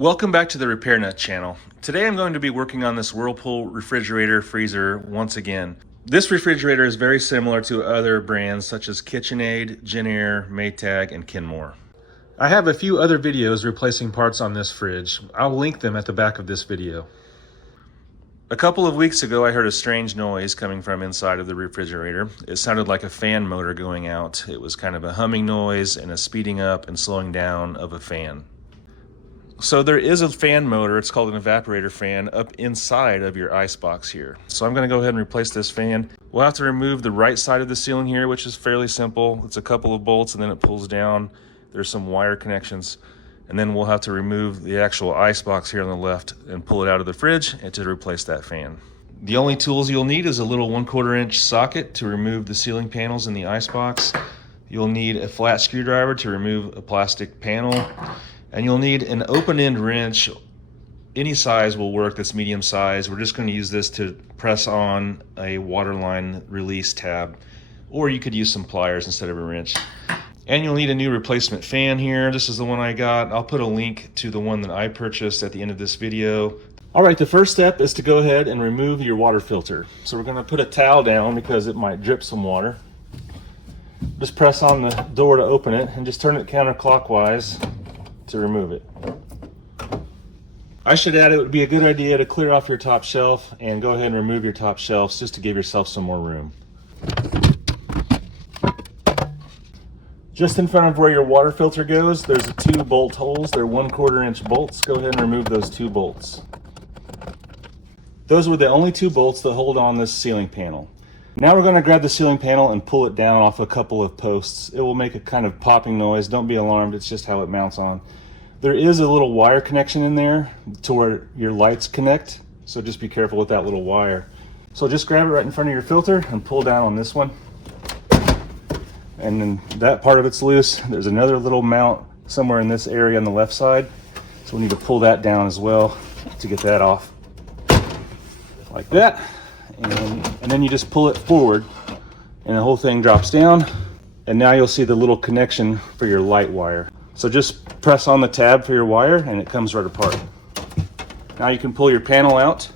Welcome back to the Repair Nut channel. Today I'm going to be working on this Whirlpool refrigerator freezer once again. This refrigerator is very similar to other brands such as KitchenAid, JennAir, Maytag, and Kenmore. I have a few other videos replacing parts on this fridge. I'll link them at the back of this video. A couple of weeks ago I heard a strange noise coming from inside of the refrigerator. It sounded like a fan motor going out. It was kind of a humming noise and a speeding up and slowing down of a fan. So there is a fan motor, it's called an evaporator fan, up inside of your icebox here. So I'm going to go ahead and replace this fan. We'll have to remove the right side of the ceiling here, which is fairly simple. It's a couple of bolts and then it pulls down. There's some wire connections. And then we'll have to remove the actual icebox here on the left and pull it out of the fridge and to replace that fan. The only tools you'll need is a little 1/4 inch socket to remove the ceiling panels in the icebox. You'll need a flat screwdriver to remove a plastic panel. And you'll need an open-end wrench. Any size will work that's medium size. We're just going to use this to press on a waterline release tab, or you could use some pliers instead of a wrench. And you'll need a new replacement fan here. This is the one I got. I'll put a link to the one that I purchased at the end of this video. All right, the first step is to go ahead and remove your water filter. So we're going to put a towel down because it might drip some water. Just press on the door to open it and just turn it counterclockwise to remove it. I should add it would be a good idea to clear off your top shelf and go ahead and remove your top shelves just to give yourself some more room. Just in front of where your water filter goes, there's 2 bolt holes. They're 1/4 inch bolts. Go ahead and remove those 2 bolts. Those were the only 2 bolts that hold on this ceiling panel. Now we're going to grab the ceiling panel and pull it down off a couple of posts. It will make a kind of popping noise. Don't be alarmed, it's just how it mounts on. There is a little wire connection in there to where your lights connect, so just be careful with that little wire. So just grab it right in front of your filter and pull down on this one. And then that part of it's loose. There's another little mount somewhere in this area on the left side, so we need to pull that down as well to get that off. Like that. And then you just pull it forward and the whole thing drops down, and now you'll see the little connection for your light wire. So just press on the tab for your wire and it comes right apart. Now you can pull your panel out.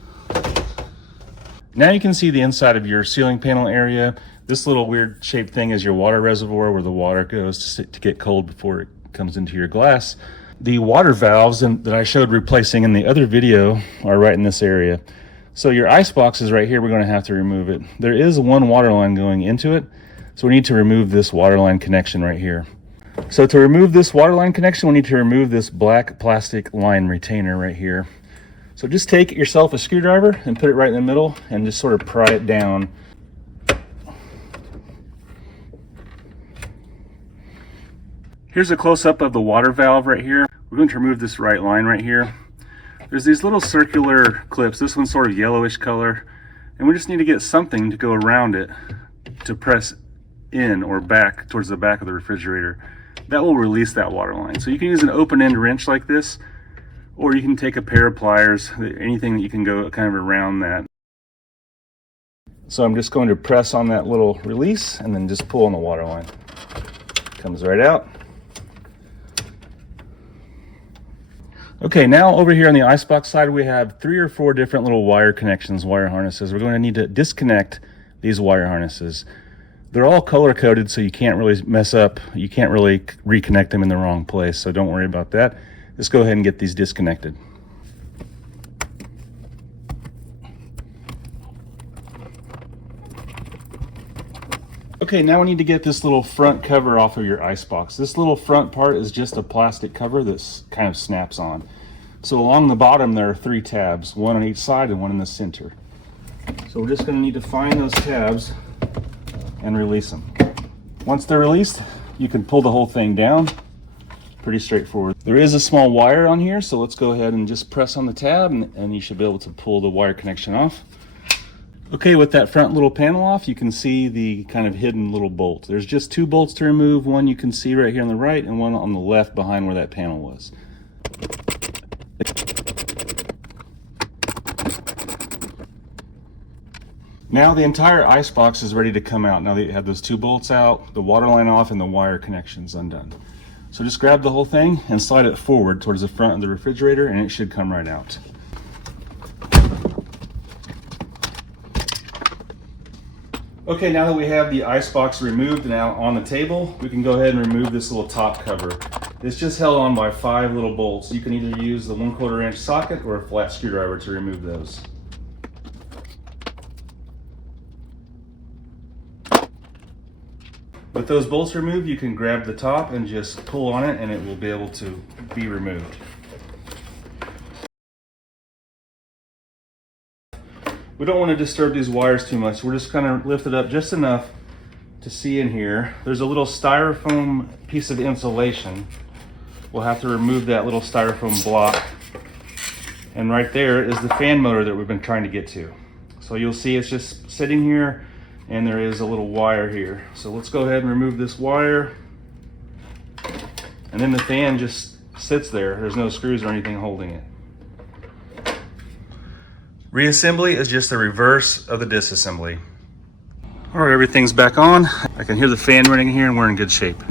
Now you can see the inside of your ceiling panel area. This little weird shaped thing is your water reservoir where the water goes to get cold before it comes into your glass. The water valves that I showed replacing in the other video are right in this area. So your icebox is right here. We're going to have to remove it. There is one water line going into it, so we need to remove this water line connection right here. So to remove this water line connection, we need to remove this black plastic line retainer right here. So just take yourself a screwdriver and put it right in the middle and just sort of pry it down. Here's a close-up of the water valve right here. We're going to remove this right line right here. There's these little circular clips. This one's sort of yellowish color, and we just need to get something to go around it to press in or back towards the back of the refrigerator. That will release that water line. So you can use an open-end wrench like this, or you can take a pair of pliers, anything that you can go kind of around that. So I'm just going to press on that little release and then just pull on the water line. Comes right out. Okay, now over here on the icebox side, we have 3 or 4 different little wire connections, wire harnesses. We're going to need to disconnect these wire harnesses. They're all color-coded, so you can't really mess up. You can't really reconnect them in the wrong place, so don't worry about that. Just go ahead and get these disconnected. Okay, now we need to get this little front cover off of your icebox. This little front part is just a plastic cover that kind of snaps on. So along the bottom there are 3 tabs, one on each side and one in the center. So we're just going to need to find those tabs and release them. Once they're released, you can pull the whole thing down. Pretty straightforward. There is a small wire on here, so let's go ahead and just press on the tab and you should be able to pull the wire connection off. Okay, with that front little panel off, you can see the kind of hidden little bolt. There's just 2 bolts to remove, one you can see right here on the right and one on the left behind where that panel was. Now the entire icebox is ready to come out. Now that you have those 2 bolts out, the water line off, and the wire connections undone. So just grab the whole thing and slide it forward towards the front of the refrigerator and it should come right out. Okay, now that we have the icebox removed and out on the table, we can go ahead and remove this little top cover. It's just held on by 5 little bolts. You can either use the 1/4 inch socket or a flat screwdriver to remove those. With those bolts removed, you can grab the top and just pull on it and it will be able to be removed. We don't want to disturb these wires too much. We're just kind of lift it up just enough to see in here. There's a little styrofoam piece of insulation. We'll have to remove that little styrofoam block. And right there is the fan motor that we've been trying to get to. So you'll see it's just sitting here and there is a little wire here. So let's go ahead and remove this wire. And then the fan just sits there. There's no screws or anything holding it. Reassembly is just the reverse of the disassembly. All right, everything's back on. I can hear the fan running here and we're in good shape.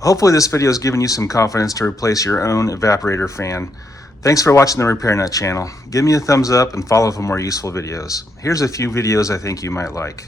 Hopefully this video has given you some confidence to replace your own evaporator fan. Thanks for watching the Repair Nut channel. Give me a thumbs up and follow for more useful videos. Here's a few videos I think you might like.